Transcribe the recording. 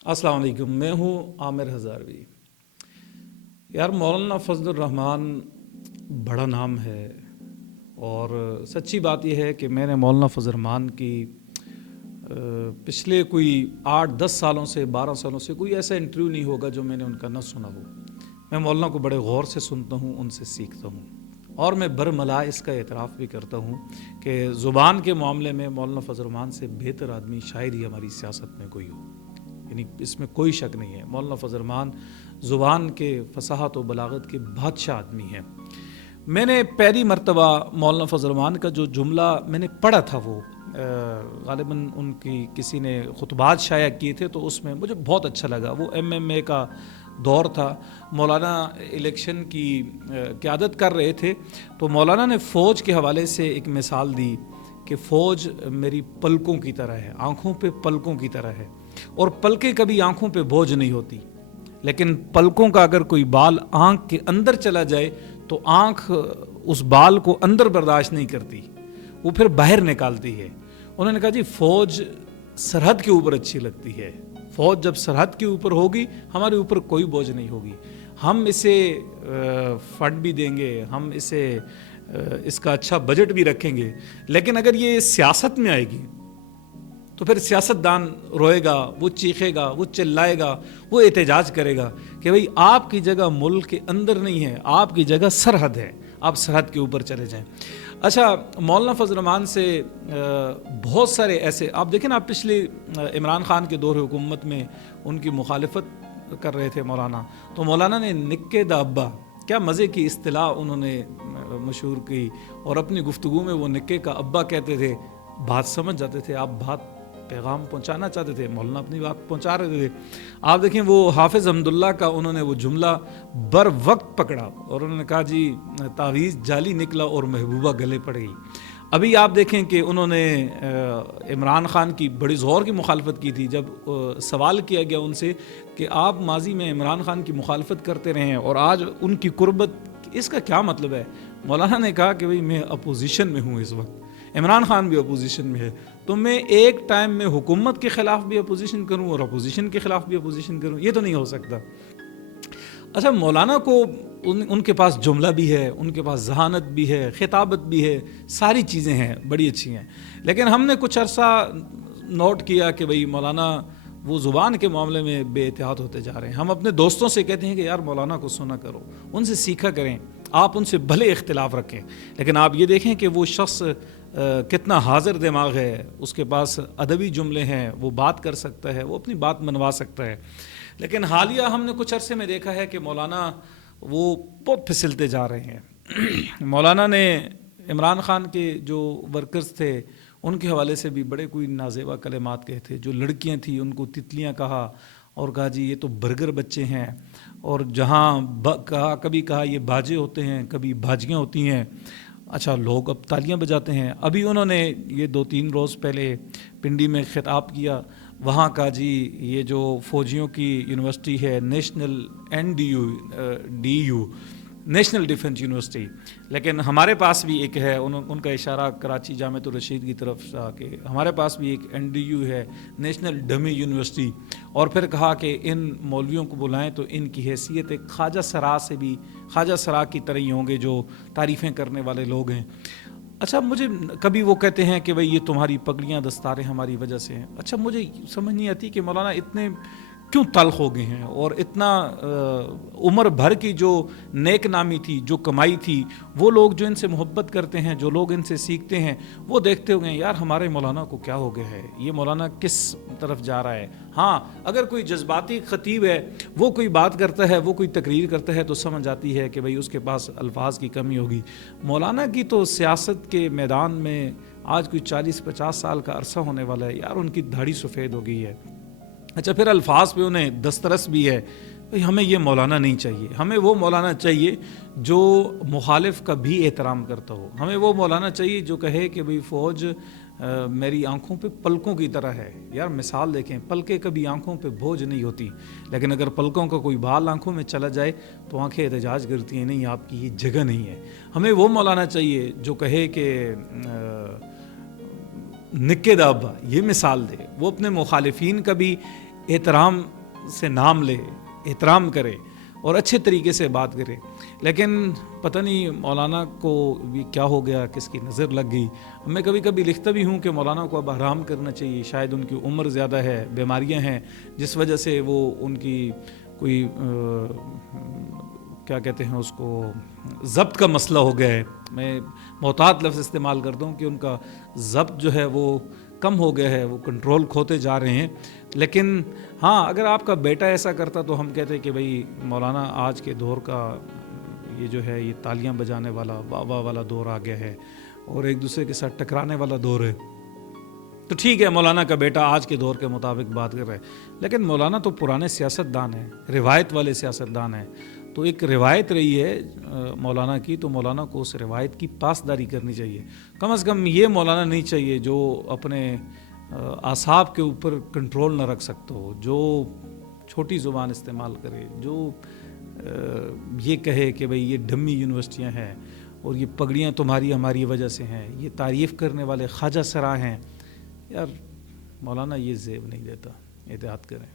अस्सलाम वालेकुम। मैं हूँ आमिर हज़ारवी। यार, मौलाना फजल रहमान बड़ा नाम है, और सच्ची बात यह है कि मैंने मौलाना फजल रहमान की पिछले कोई 8-10 सालों से 12 सालों से कोई ऐसा इंटरव्यू नहीं होगा जो मैंने उनका न सुना हो। मैं मौलाना को बड़े गौर से सुनता हूँ, उनसे सीखता हूँ, और मैं बरमला इसका एतराफ़ भी करता हूँ कि ज़ुबान के मामले में मौलाना फजल रहमान से बेहतर आदमी शायद ही हमारी सियासत में कोई हो। यानी इसमें कोई शक नहीं है, मौलाना फजल रहमान ज़ुबान के फसाहत व बलागत के बादशाह आदमी हैं। मैंने पहली मर्तबा मौलाना फजल रहमान का जो जुमला मैंने पढ़ा था, वो ग़ालिबन उनकी किसी ने खुतबात शाया किए थे, तो उसमें मुझे बहुत अच्छा लगा। वो MMA का दौर था, मौलाना इलेक्शन की क़यादत कर रहे थे, तो मौलाना ने फ़ौज के हवाले से एक मिसाल दी कि फ़ौज मेरी पलकों की तरह है, आँखों पे पलकों की तरह है, और पलकें कभी आँखों पे बोझ नहीं होती, लेकिन पलकों का अगर कोई बाल आँख के अंदर चला जाए तो आँख उस बाल को अंदर बर्दाश्त नहीं करती, वो फिर बाहर निकालती है। उन्होंने कहा जी, फ़ौज सरहद के ऊपर अच्छी लगती है, फ़ौज जब सरहद के ऊपर होगी हमारे ऊपर कोई बोझ नहीं होगी, हम इसे फंड भी देंगे, हम इसे इसका अच्छा बजट भी रखेंगे, लेकिन अगर ये सियासत में आएगी तो फिर सियासतदान रोएगा, वो चीखेगा, वो चिल्लाएगा, वो एहतजाज करेगा कि भाई आपकी जगह मुल्क के अंदर नहीं है, आपकी जगह सरहद है, आप सरहद के ऊपर चले जाएं। अच्छा, मौलाना फजल रहमान से बहुत सारे ऐसे, आप देखें ना, आप पिछले इमरान खान के दौर हुकूमत में उनकी मुखालिफत कर रहे थे मौलाना, तो मौलाना ने निक्के दा अब्बा, क्या मज़े की इस्तिलाह उन्होंने मशहूर की, और अपनी गुफ्तगू में वो निक्के का अब्बा कहते थे। बात समझ जाते थे, आप बात पैगाम पहुंचाना चाहते थे, मौलाना अपनी बात पहुंचा रहे थे। आप देखें, वो हाफिज़ अहमदुल्ला का उन्होंने वो जुमला बर वक्त पकड़ा, और उन्होंने कहा जी, तावीज़ जाली निकला और महबूबा गले पड़ गई। अभी आप देखें कि उन्होंने इमरान खान की बड़ी ज़ोर की मुखालफत की थी, जब सवाल किया गया उनसे कि आप माजी में इमरान खान की मुखालफत करते रहे हैं और आज उनकी कुर्बत, इसका क्या मतलब है? मौलाना ने कहा कि भाई, मैं अपोजिशन में हूँ इस वक्त, इमरान खान भी अपोजिशन में है, तो मैं एक टाइम में हुकूमत के ख़िलाफ़ भी अपोजिशन करूं और अपोजिशन के ख़िलाफ़ भी अपोजिशन करूं, ये तो नहीं हो सकता। अच्छा, मौलाना को उनके पास जुमला भी है, उनके पास जहानत भी है, खिताबत भी है, सारी चीज़ें हैं, बड़ी अच्छी हैं, लेकिन हमने कुछ अरसा नोट किया कि भाई मौलाना वो ज़ुबान के मामले में बेएहतियात होते जा रहे हैं। हम अपने दोस्तों से कहते हैं कि यार, मौलाना को सुना करो, उनसे सीखा करें, आप उनसे भले इख्तिलाफ रखें, लेकिन आप ये देखें कि वो शख्स कितना हाजिर दिमाग है, उसके पास अदबी जुमले हैं, वो बात कर सकता है, वो अपनी बात मनवा सकता है। लेकिन हालिया हमने कुछ अरसे में देखा है कि मौलाना वो बहुत फिसलते जा रहे हैं। मौलाना ने इमरान खान के जो वर्कर्स थे उनके हवाले से भी बड़े कोई नाजेबा कलिमात कहे थे। जो लड़कियां थी उनको तितलियां कहा, और कहा जी ये तो बर्गर बच्चे हैं, और जहाँ कहा, कभी कहा ये बाजे होते हैं, कभी बाजियाँ होती हैं। अच्छा, लोग अब तालियां बजाते हैं। अभी उन्होंने ये 2-3 रोज़ पहले पिंडी में खिताब किया, वहाँ का जी ये जो फ़ौजियों की यूनिवर्सिटी है, national NDU national defence university, लेकिन हमारे पास भी एक है, उनका इशारा कराची जामे तो रशीद की तरफ से आके, हमारे पास भी एक NDU है, नेशनल डमी यूनिवर्सिटी। और फिर कहा कि इन मौलवियों को बुलाएं तो इनकी हैसियत एक ख्वाजा सरा से भी, ख्वाजा सरा की तरह ही होंगे जो तारीफ़ें करने वाले लोग हैं। अच्छा, मुझे कभी वो कहते हैं कि भाई ये तुम्हारी पगड़ियाँ दस्तारें हमारी वजह से हैं। अच्छा, मुझे समझ नहीं आती कि मौलाना इतने क्यों तल्ख हो गए हैं, और इतना उम्र भर की जो नेक नामी थी, जो कमाई थी, वो लोग जो इनसे मोहब्बत करते हैं, जो लोग इनसे सीखते हैं, वो देखते होंगे यार हमारे मौलाना को क्या हो गया है, ये मौलाना किस तरफ जा रहा है। हाँ, अगर कोई जज्बाती खतीब है, वो कोई बात करता है, वो कोई तकरीर करता है, तो समझ आती है कि भाई उसके पास अल्फाज की कमी होगी। मौलाना की तो सियासत के मैदान में आज कोई 40-50 साल का अरसा होने वाला है यार, उनकी दाढ़ी सफ़ेद हो गई है। अच्छा, फिर अल्फाज पे उन्हें दस्तरस भी है। भाई हमें ये मौलाना नहीं चाहिए, हमें वो मौलाना चाहिए जो मुखालिफ का भी एहतराम करता हो। हमें वो मौलाना चाहिए जो कहे कि भाई फ़ौज मेरी आंखों पे पलकों की तरह है। यार मिसाल देखें, पलकें कभी आंखों पे बोझ नहीं होती, लेकिन अगर पलकों का कोई बाल आंखों में चला जाए तो आंखें एहतजाज करती हैं, नहीं आपकी ये जगह नहीं है। हमें वो मौलाना चाहिए जो कहे कि निक्के दाबा, ये मिसाल दे, वो अपने मुखालिफिन का भी एहतराम से नाम ले, एहतराम करे और अच्छे तरीके से बात करे। लेकिन पता नहीं मौलाना को भी क्या हो गया, किसकी नज़र लग गई। मैं कभी कभी लिखता भी हूँ कि मौलाना को अब आराम करना चाहिए, शायद उनकी उम्र ज़्यादा है, बीमारियाँ हैं जिस वजह से वो उनकी कोई क्या कहते हैं उसको, ज़ब्त का मसला हो गया है। मैं मोहतात लफ्ज़ इस्तेमाल करता हूँ कि उनका ज़ब्त जो है वो कम हो गया है, वो कंट्रोल खोते जा रहे हैं। लेकिन हाँ, अगर आपका बेटा ऐसा करता तो हम कहते कि भाई मौलाना आज के दौर का ये जो है ये तालियां बजाने वाला वाह वाह वाला दौर आ गया है और एक दूसरे के साथ टकराने वाला दौर है। तो ठीक है, मौलाना का बेटा आज के दौर के मुताबिक बात कर रहा है, लेकिन मौलाना तो पुराने सियासतदान हैं, रिवायत वाले सियासतदान हैं। तो एक रिवायत रही है मौलाना की, तो मौलाना को उस रिवायत की पासदारी करनी चाहिए। कम से कम ये मौलाना नहीं चाहिए जो अपने आसाब के ऊपर कंट्रोल न रख सकते हो, जो छोटी ज़ुबान इस्तेमाल करे, जो ये कहे कि भाई ये डमी यूनिवर्सिटियां हैं और ये पगड़ियां तुम्हारी हमारी वजह से हैं, ये तारीफ़ करने वाले ख्वाजा सरा हैं। यार मौलाना ये ज़ेब नहीं देता, एहतियात करें।